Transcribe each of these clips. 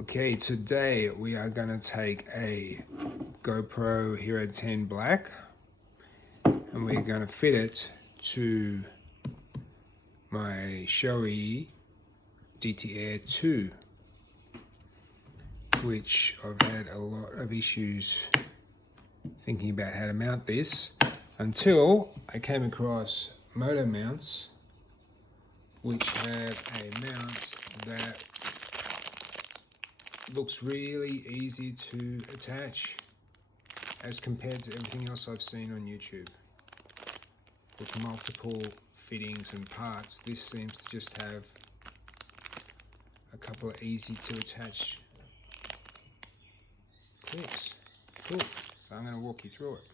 Okay, today we are going to take a GoPro Hero 10 Black and we're going to fit it to my Shoei GT Air 2, which I've had a lot of issues thinking about how to mount this until I came across Motomounts, which have a mount that looks really easy to attach as compared to everything else I've seen on YouTube. With multiple fittings and parts, this seems to just have a couple of easy to attach clips. Cool. So I'm going to walk you through it.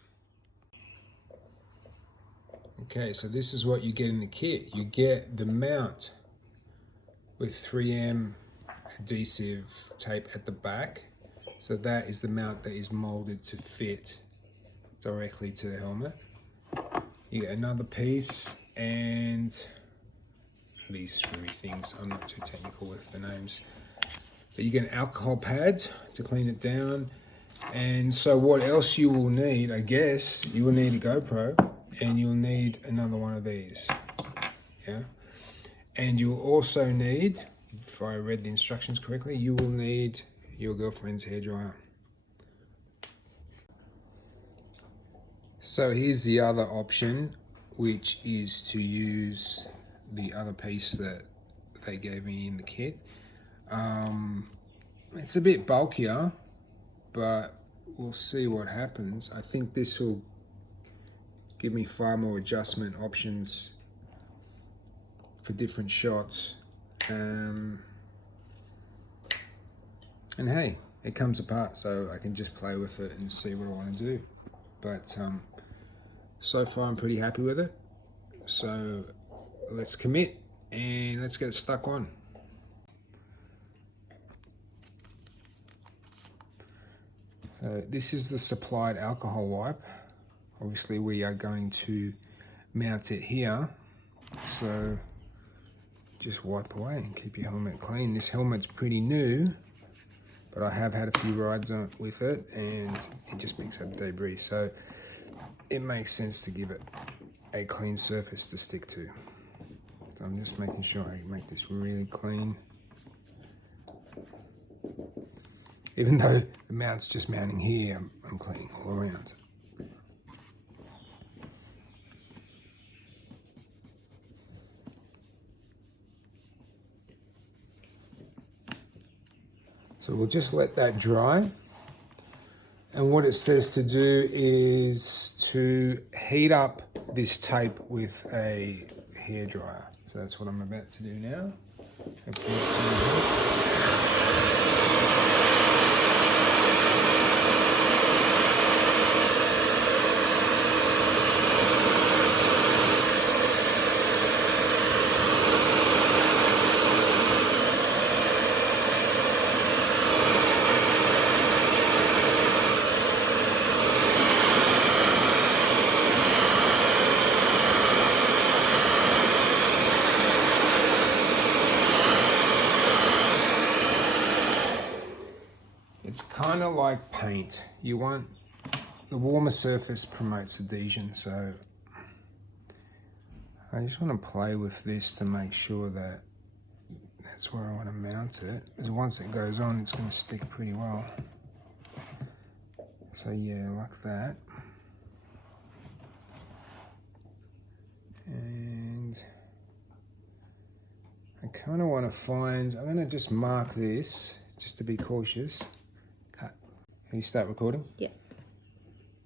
Okay, so this is what you get in the kit. You get the mount with 3M adhesive tape at the back. So that is the mount that is molded to fit directly to the helmet. You get another piece and these screwy things. I'm not too technical with the names. But you get an alcohol pad to clean it down. And so what else you will need, I guess, you will need a GoPro and you'll need another one of these. Yeah. And you'll also need, if I read the instructions correctly, you will need your girlfriend's hairdryer. So here's the other option, which is to use the other piece that they gave me in the kit. It's a bit bulkier, but we'll see what happens. I think this will give me far more adjustment options for different shots. And hey, it comes apart, so I can just play with it and see what I want to do. But so far I'm pretty happy with it. So let's commit and let's get it stuck on. So this is the supplied alcohol wipe. Obviously we are going to mount it here. So just wipe away and keep your helmet clean. This helmet's pretty new, but I have had a few rides on with it and it just picks up debris. So it makes sense to give it a clean surface to stick to. So I'm just making sure I make this really clean. Even though the mount's just mounting here, I'm cleaning all around. So we'll just let that dry. And what it says to do is to heat up this tape with a hairdryer. So that's what I'm about to do now. It's kind of like paint. You want the warmer surface promotes adhesion, so I just want to play with this to make sure that that's where I want to mount it. Because once it goes on, it's going to stick pretty well. So yeah, like that. And I kind of want to find, I'm going to just mark this just to be cautious. Can you start recording? Yeah.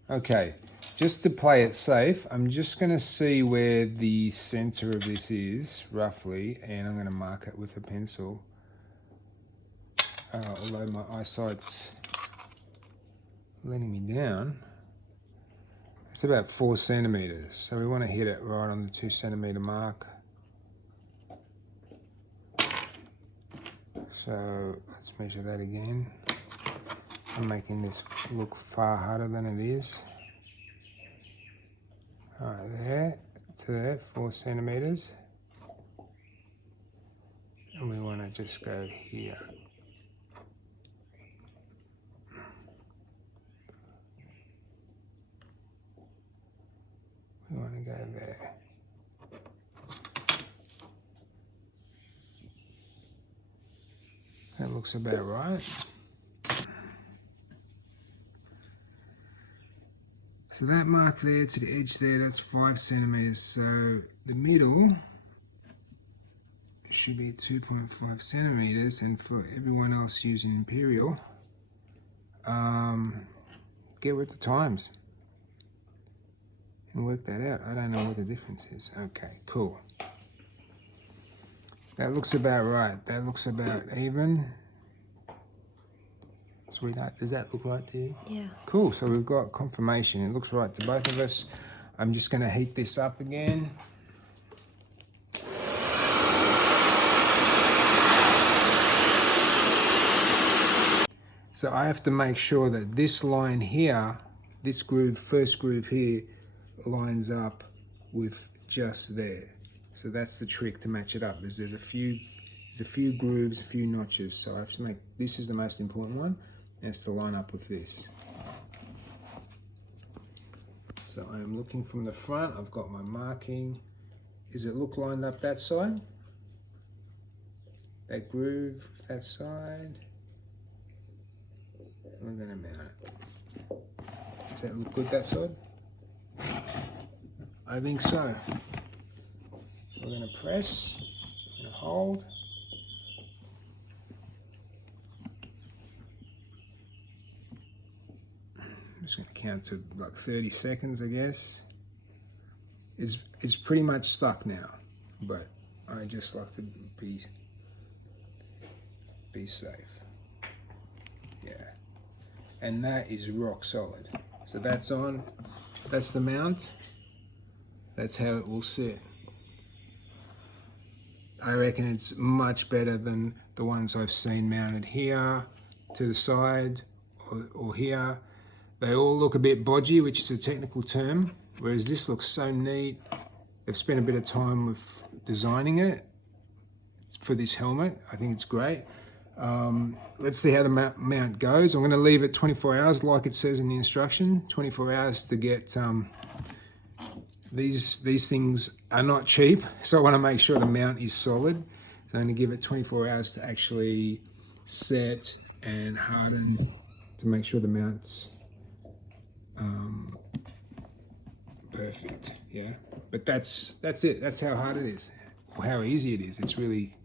Okay, just to play it safe, I'm just going to see where the center of this is, roughly, and I'm going to mark it with a pencil. Although my eyesight's letting me down. It's about 4 centimeters, so we want to hit it right on the 2 centimeter mark. So let's measure that again. I'm making this look far harder than it is. All right, there to there, 4 centimeters. And we want to just go here. there. That looks about right. So that mark there to the edge there, that's 5 centimeters. So the middle should be 2.5 centimeters, and for everyone else using Imperial, get with the times and work that out. I don't know what the difference is. Okay, cool. That looks about right. That looks about even. Sweetheart, does that look right to you? Yeah. Cool, so we've got confirmation. It looks right to both of us. I'm just gonna heat this up again. So I have to make sure that this line here, this groove, first groove here, lines up with just there. So that's the trick to match it up. There's a few grooves, a few notches. So I have to make, this is the most important one. It has to line up with this. So I am looking from the front. I've got my marking. Does it look lined up that side? That groove, that side. We're going to mount it. Does that look good that side? I think so. We're going to press and hold. I'm just going to count to like 30 seconds, I guess. It's pretty much stuck now, but I just like to be safe. Yeah. And that is rock solid. So that's on, that's the mount. That's how it will sit. I reckon it's much better than the ones I've seen mounted here, to the side, or here. They all look a bit bodgy, which is a technical term, whereas this looks so neat. They've spent a bit of time with designing it for this helmet. I think it's great. Let's see how the mount goes. I'm going to leave it 24 hours like it says in the instruction. 24 hours to get, these things are not cheap, so I want to make sure the mount is solid. So I'm going to give it 24 hours to actually set and harden to make sure the mount's perfect. Yeah, but that's it. That's how hard it is, or how easy it is. It's really,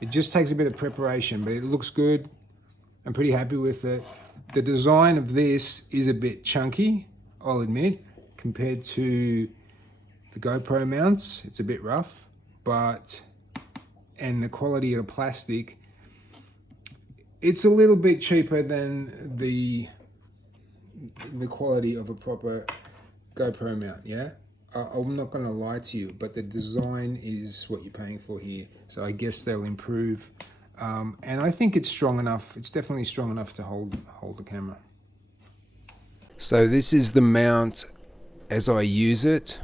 it just takes a bit of preparation, but it looks good. I'm pretty happy with it. The design of this is a bit chunky, I'll admit, compared to the GoPro mounts. It's a bit rough, but, and the quality of the plastic, it's a little bit cheaper than the quality of a proper GoPro mount, yeah? I'm not gonna lie to you, but the design is what you're paying for here. So I guess they'll improve. And I think it's strong enough. It's definitely strong enough to hold the camera. So this is the mount as I use it,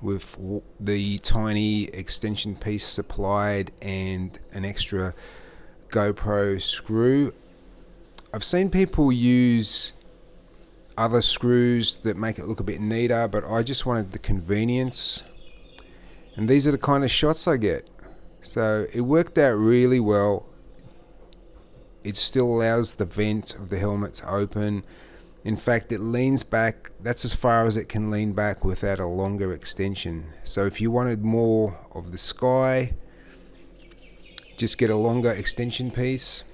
with the tiny extension piece supplied and an extra GoPro screw. I've seen people use other screws that make it look a bit neater, but I just wanted the convenience, and these are the kind of shots I get. So it worked out really well. It still allows the vent of the helmet to open. In fact, it leans back. That's as far as it can lean back without a longer extension. So if you wanted more of the sky, just get a longer extension piece,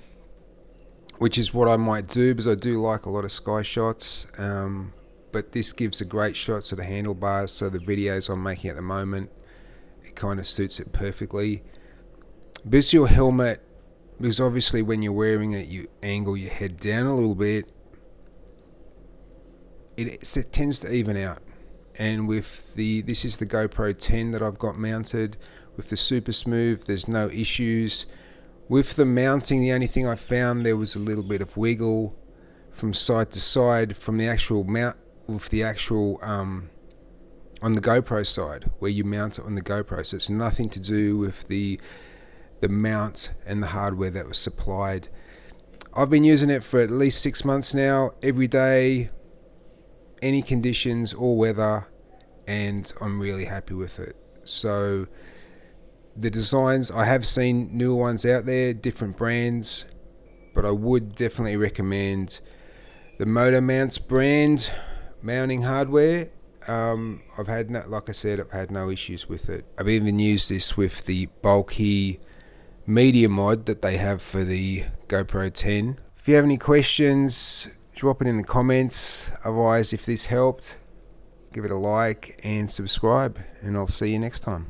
which is what I might do, because I do like a lot of sky shots. But this gives a great shots of the handlebars, so the videos I'm making at the moment, it kind of suits it perfectly. Because your helmet, because obviously when you're wearing it, you angle your head down a little bit, it tends to even out. And with this is the GoPro 10 that I've got mounted with the Super Smooth, there's no issues. With the mounting, the only thing I found, there was a little bit of wiggle from side to side from the actual mount, with the actual on the GoPro side, where you mount it on the GoPro. So it's nothing to do with the mount and the hardware that was supplied. I've been using it for at least 6 months now, every day, any conditions, all weather, and I'm really happy with it. So the designs, I have seen newer ones out there, different brands, but I would definitely recommend the Motomounts brand mounting hardware. I've had no, like I said, I've had no issues with it. I've even used this with the bulky media mod that they have for the GoPro 10. If you have any questions, drop it in the comments. Otherwise, if this helped, give it a like and subscribe, and I'll see you next time.